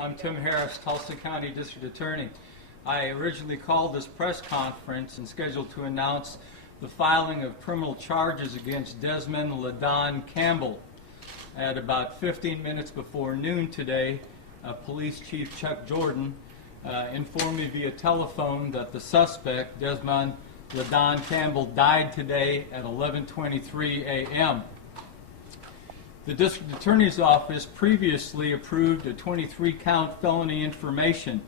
I'm Tim Harris, Tulsa County District Attorney. I originally called this press conference and scheduled to announce the filing of criminal charges against Desmond Campbell. At about 15 minutes before noon today, Police Chief Chuck Jordan informed me via telephone that the suspect, Desmond Campbell, died today at 11:23 a.m. The District Attorney's Office previously approved a 23-count felony information,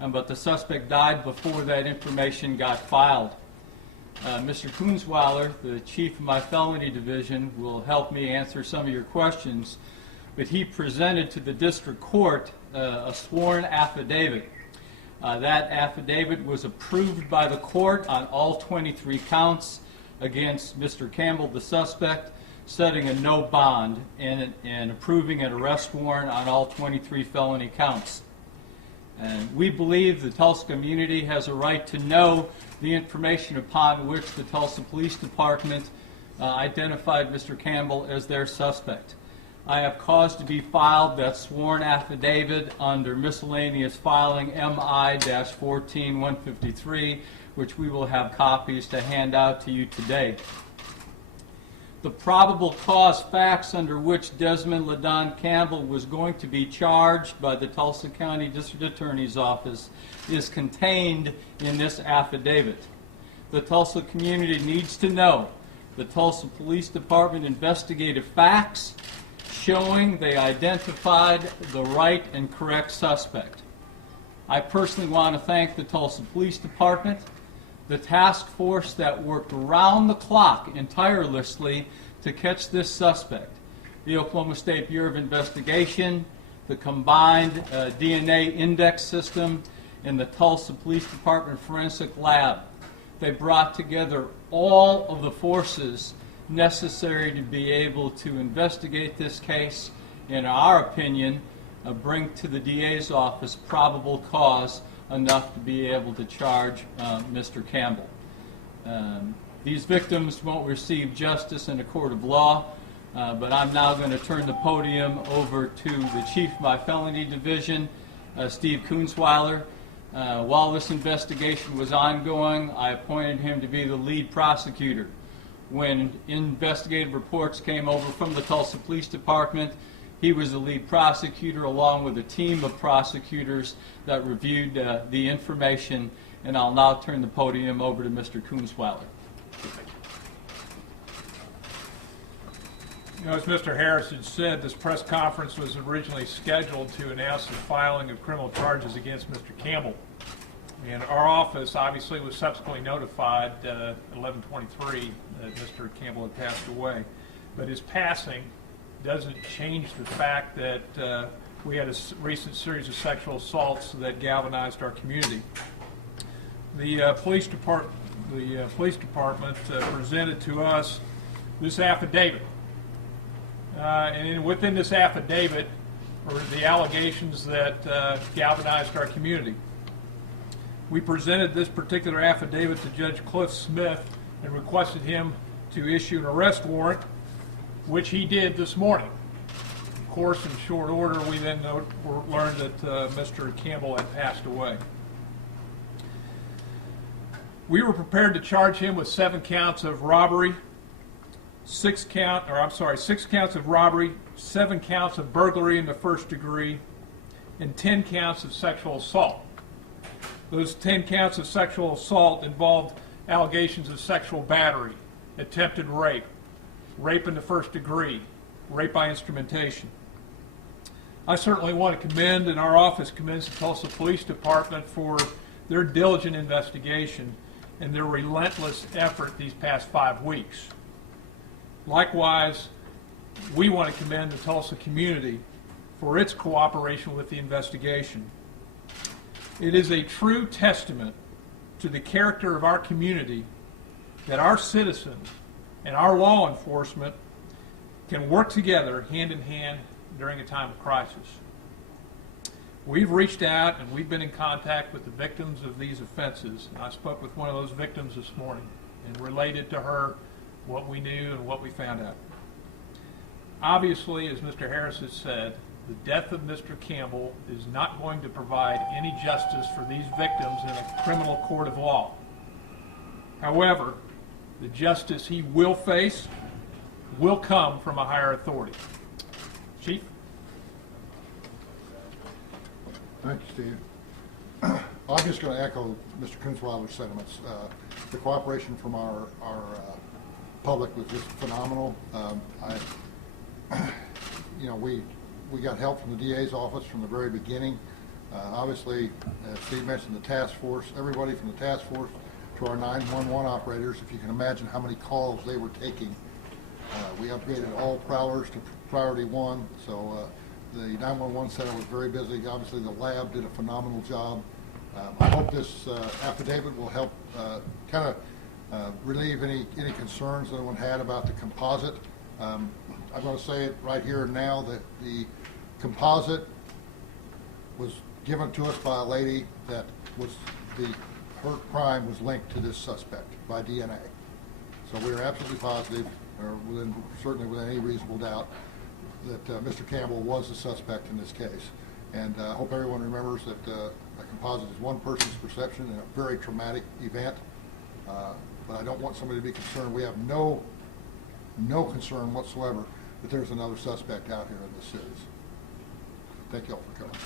but the suspect died before that information got filed. Mr. Kunzweiler, the chief of my felony division, will help me answer some of your questions, but he presented to the district court a sworn affidavit. That affidavit was approved by the court on all 23 counts against Mr. Campbell, the suspect, setting a no bond and approving an arrest warrant on all 23 felony counts. And we believe the Tulsa community has a right to know the information upon which the Tulsa Police Department identified Mr. Campbell as their suspect. I have caused to be filed that sworn affidavit under miscellaneous filing MI-14-153, which we will have copies to hand out to you today. The probable cause facts under which Desmond Campbell was going to be charged by the Tulsa County District Attorney's Office is contained in this affidavit. The Tulsa community needs to know the Tulsa Police Department investigative facts showing they identified the right and correct suspect. I personally want to thank the Tulsa Police Department, the task force that worked around the clock and tirelessly to catch this suspect, the Oklahoma State Bureau of Investigation, the combined DNA index system, and the Tulsa Police Department Forensic Lab. They brought together all of the forces necessary to be able to investigate this case, in our opinion, bring to the DA's office probable cause enough to be able to charge Mr. Campbell. These victims won't receive justice in a court of law, but I'm now going to turn the podium over to the chief of my felony division, Steve Kunzweiler. While this investigation was ongoing, I appointed him to be the lead prosecutor. When investigative reports came over from the Tulsa Police Department, he was the lead prosecutor along with a team of prosecutors that reviewed the information, and I'll now turn the podium over to Mr. Kunzweiler. You know, as Mr. Harris had said, this press conference was originally scheduled to announce the filing of criminal charges against Mr. Campbell. And our office obviously was subsequently notified at 11:23 that Mr. Campbell had passed away. But his passing doesn't change the fact that we had a recent series of sexual assaults that galvanized our community. The police department presented to us this affidavit, and within this affidavit are the allegations that galvanized our community. We presented this particular affidavit to Judge Cliff Smith and requested him to issue an arrest warrant, which he did this morning. Of course, in short order, we then learned that Mr. Campbell had passed away. We were prepared to charge him with 7 counts of robbery, 6 counts of robbery, 7 counts of burglary in the first degree, and 10 counts of sexual assault. Those 10 counts of sexual assault involved allegations of sexual battery, attempted rape, rape in the first degree, rape by instrumentation. I certainly want to commend, and our office commends the Tulsa Police Department for their diligent investigation and their relentless effort these past 5 weeks. Likewise, we want to commend the Tulsa community for its cooperation with the investigation. It is a true testament to the character of our community that our citizens and our law enforcement can work together hand in hand during a time of crisis. We've reached out and we've been in contact with the victims of these offenses. And I spoke with one of those victims this morning and related to her what we knew and what we found out. Obviously, as Mr. Harris has said, the death of Mr. Campbell is not going to provide any justice for these victims in a criminal court of law. However, the justice he will face will come from a higher authority. Chief? Thank you, Steve. I'm just going to echo Mr. Kunzweiler's sentiments. The cooperation from our public was just phenomenal. We got help from the DA's office from the very beginning. Obviously, as Steve mentioned, the task force, everybody from the task force to our 911 operators, if you can imagine how many calls they were taking. We upgraded all prowlers to priority 1, so the 911 center was very busy. Obviously, the lab did a phenomenal job. I hope this affidavit will help kind of relieve any concerns that anyone had about the composite. I'm going to say it right here and now that the composite was given to us by a lady that was her crime was linked to this suspect by DNA. So we are absolutely positive, or certainly within any reasonable doubt, that Mr. Campbell was the suspect in this case. And I hope everyone remembers that a composite is one person's perception in a very traumatic event. But I don't want somebody to be concerned. We have no concern whatsoever that there's another suspect out here in this series. Thank you all for coming.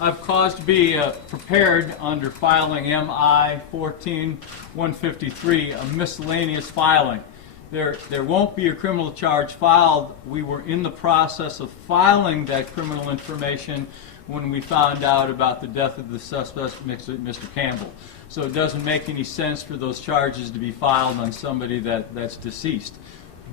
I've caused to be prepared under filing MI 14-153, a miscellaneous filing. There won't be a criminal charge filed. We were in the process of filing that criminal information when we found out about the death of the suspect, Mr. Campbell. So it doesn't make any sense for those charges to be filed on somebody that's deceased.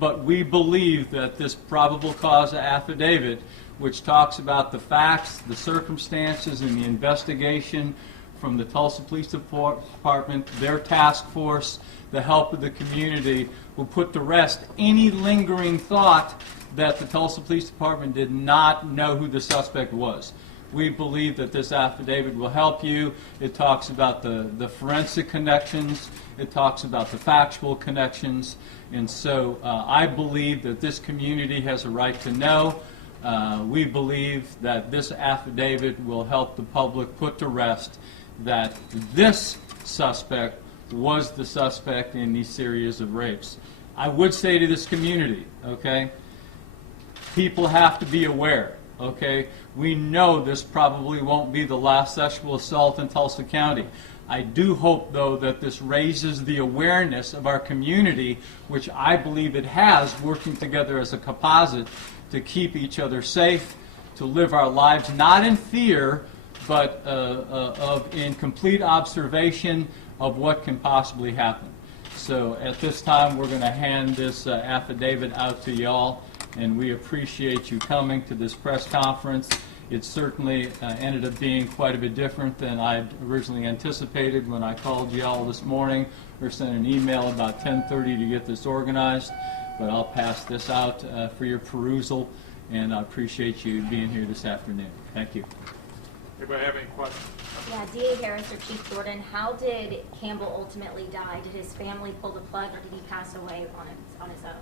But we believe that this probable cause affidavit, which talks about the facts, the circumstances, and the investigation from the Tulsa Police Department, their task force, the help of the community, will put to rest any lingering thought that the Tulsa Police Department did not know who the suspect was. We believe that this affidavit will help you. It talks about the forensic connections. It talks about the factual connections. And so I believe that this community has a right to know. We believe that this affidavit will help the public put to rest that this suspect was the suspect in these series of rapes. I would say to this community, okay, people have to be aware, okay? We know this probably won't be the last sexual assault in Tulsa County. I do hope, though, that this raises the awareness of our community, which I believe it has, working together as a composite to keep each other safe, to live our lives not in fear, but in complete observation of what can possibly happen. So at this time, we're going to hand this affidavit out to y'all, and we appreciate you coming to this press conference. It certainly ended up being quite a bit different than I originally anticipated when I called y'all this morning or sent an email about 10:30 to get this organized. But I'll pass this out for your perusal, and I appreciate you being here this afternoon. Thank you. Anybody have any questions? Yeah, D.A. Harris or Chief Jordan, how did Campbell ultimately die? Did his family pull the plug, or did he pass away on his own?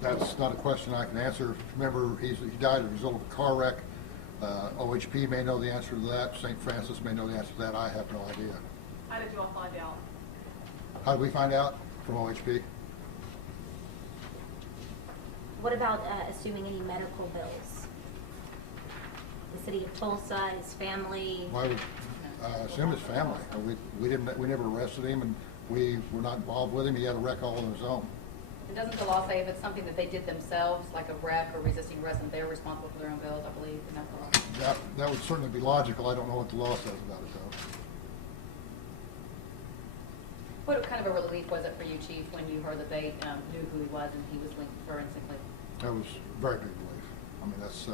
That's not a question I can answer. Remember, he died as a result of a car wreck. OHP may know the answer to that. St. Francis may know the answer to that. I have no idea. How did you all find out? How did we find out? From OHP. What about assuming any medical bills? The city of Tulsa, his family? Why would assume his family? We never arrested him, and we were not involved with him. He had a wreck all on his own. And doesn't the law say if it's something that they did themselves, like a wreck or resisting arrest, and they're responsible for their own bills, I believe, and that's the law? That would certainly be logical. I don't know what the law says about it, though. What kind of a relief was it for you, Chief, when you heard that they knew who he was and he was linked forensically? That was a very big relief. I mean, that's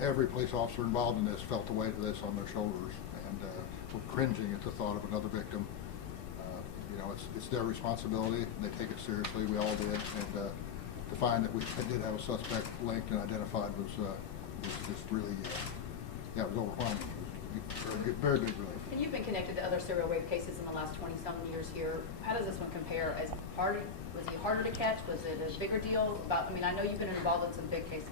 every police officer involved in this felt the weight of this on their shoulders, and were cringing at the thought of another victim. You know, it's their responsibility, and they take it seriously. We all did, and to find that we did have a suspect linked and identified was just really, yeah, it was overwhelming. It very big relief. And you've been connected to other serial rape cases in the last 20-some years here. How does this one compare? Was he harder to catch? Was it a bigger deal? I know you've been involved in some big cases.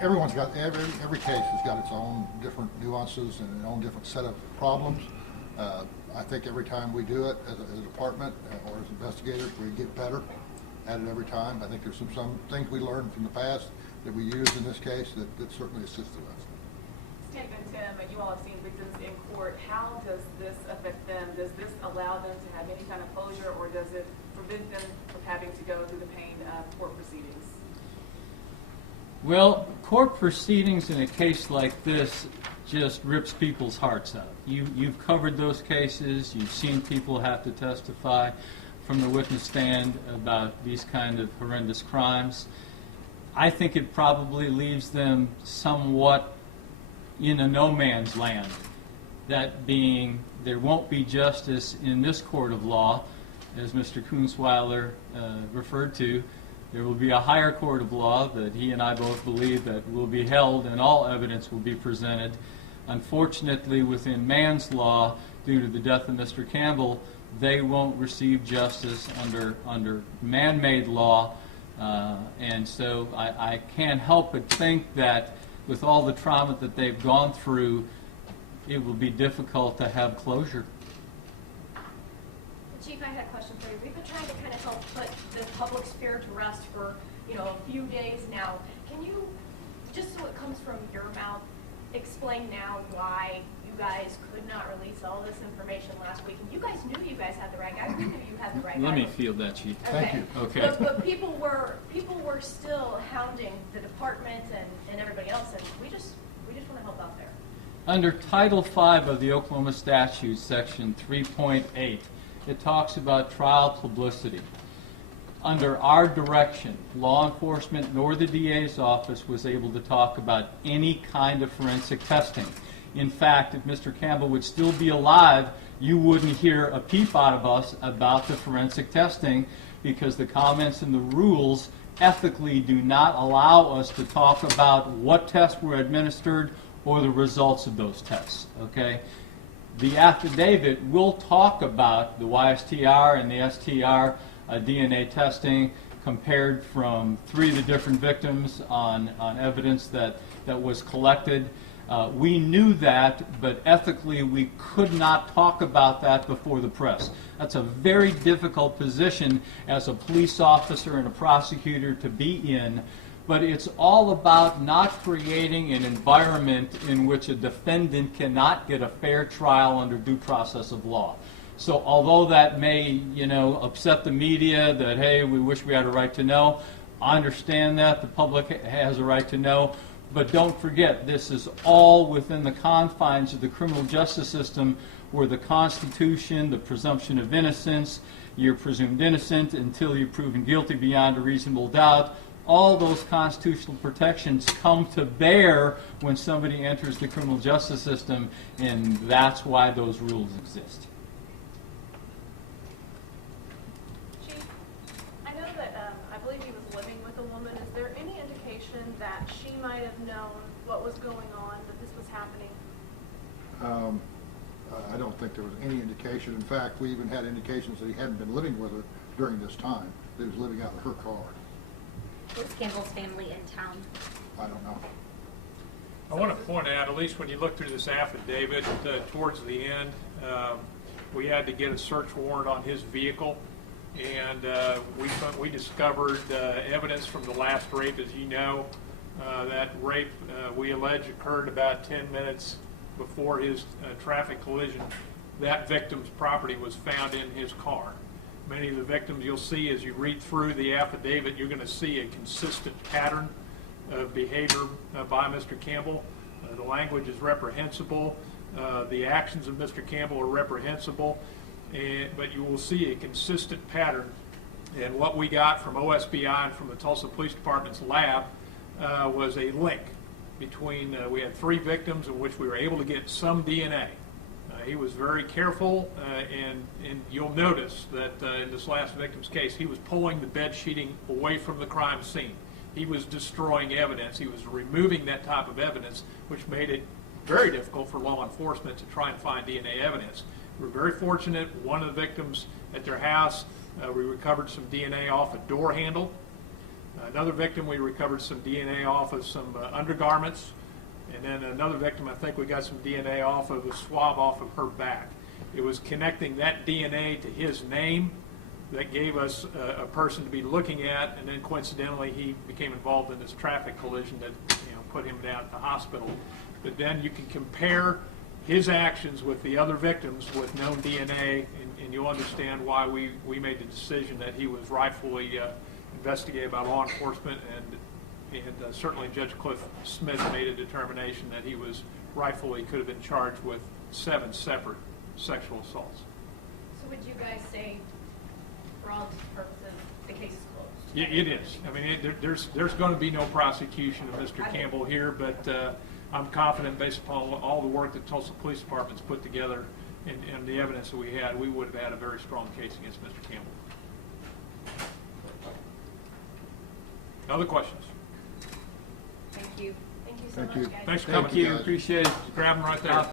Everyone's got, every case has got its own different nuances and its own different set of problems. I think every time we do it as a department or as investigators, we get better at it every time. I think there's some things we learned from the past that we used in this case that certainly assisted us. Tim and Tim, you all have seen victims in court. How does this affect them? Does this allow them to have any kind of closure, or does it prevent them from having to go through the pain of court proceedings? Well, court proceedings in a case like this just rips people's hearts out. You've covered those cases. You've seen people have to testify from the witness stand about these kind of horrendous crimes. I think it probably leaves them somewhat in a no man's land. That being, there won't be justice in this court of law, as Mr. Kunzweiler referred to. There will be a higher court of law that he and I both believe that will be held and all evidence will be presented. Unfortunately, within man's law, due to the death of Mr. Campbell, they won't receive justice under man-made law. And so I can't help but think that with all the trauma that they've gone through, it will be difficult to have closure. Chief, I had a question for you. We've been trying to kind of help put the public sphere to rest for, a few days now. Can you, just so it comes from your mouth, explain now why you guys could not release all this information last week? And you guys knew you guys had the right guy. We knew you had the right guy. Let me field that, Chief. Thank you. Okay. But people were still hounding the department and everybody else, and we just want to help out there. Under Title V of the Oklahoma Statute, Section 3.8, it talks about trial publicity. Under our direction, law enforcement nor the DA's office was able to talk about any kind of forensic testing. In fact, if Mr. Campbell would still be alive, you wouldn't hear a peep out of us about the forensic testing, because the comments in the rules ethically do not allow us to talk about what tests were administered or the results of those tests, okay? The affidavit will talk about the YSTR and the STR DNA testing compared from 3 of the different victims on evidence that was collected. We knew that, but ethically we could not talk about that before the press. That's a very difficult position as a police officer and a prosecutor to be in, but it's all about not creating an environment in which a defendant cannot get a fair trial under due process of law. So although that may, upset the media that, hey, we wish we had a right to know, I understand that. The public has a right to know. But don't forget, this is all within the confines of the criminal justice system, where the Constitution, the presumption of innocence, you're presumed innocent until you're proven guilty beyond a reasonable doubt. All those constitutional protections come to bear when somebody enters the criminal justice system, and that's why those rules exist. Chief, I know that I believe he was living with a woman. Is there any indication that she might have known what was going on, that this was happening? I don't think there was any indication. In fact, we even had indications that he hadn't been living with her during this time, that he was living out in her car. Was Campbell's family in town? I don't know. I want to point out, at least when you look through this affidavit, towards the end, we had to get a search warrant on his vehicle, and we discovered evidence from the last rape. As you know, that rape we allege occurred about 10 minutes before his traffic collision. That victim's property was found in his car. Many of the victims you'll see as you read through the affidavit, you're going to see a consistent pattern of behavior by Mr. Campbell. The language is reprehensible. The actions of Mr. Campbell are reprehensible, but you will see a consistent pattern. And what we got from OSBI and from the Tulsa Police Department's lab was a link between, we had 3 victims in which we were able to get some DNA. He was very careful, and you'll notice that in this last victim's case, he was pulling the bed sheeting away from the crime scene. He was destroying evidence. He was removing that type of evidence, which made it very difficult for law enforcement to try and find DNA evidence. We're very fortunate. One of the victims at their house, we recovered some DNA off a door handle. Another victim, we recovered some DNA off of some undergarments. And then another victim, I think we got some DNA off of a swab off of her back. It was connecting that DNA to his name that gave us a person to be looking at, and then coincidentally he became involved in this traffic collision that put him down at the hospital. But then you can compare his actions with the other victims with known DNA, and you'll understand why we made the decision that he was rightfully investigated by law enforcement, and certainly Judge Cliff Smith made a determination that he was rightfully could have been charged with 7 separate sexual assaults. So would you guys say, for all purposes, the case is closed? Yeah, it is. I mean, there's going to be no prosecution of Mr. Campbell here, but I'm confident based upon all the work that Tulsa Police Department's put together and the evidence that we had, we would have had a very strong case against Mr. Campbell. Other questions? Thank you. Thank you so Thank much, you. guys. Thanks for Thank coming. you, appreciate it. Grab them right there.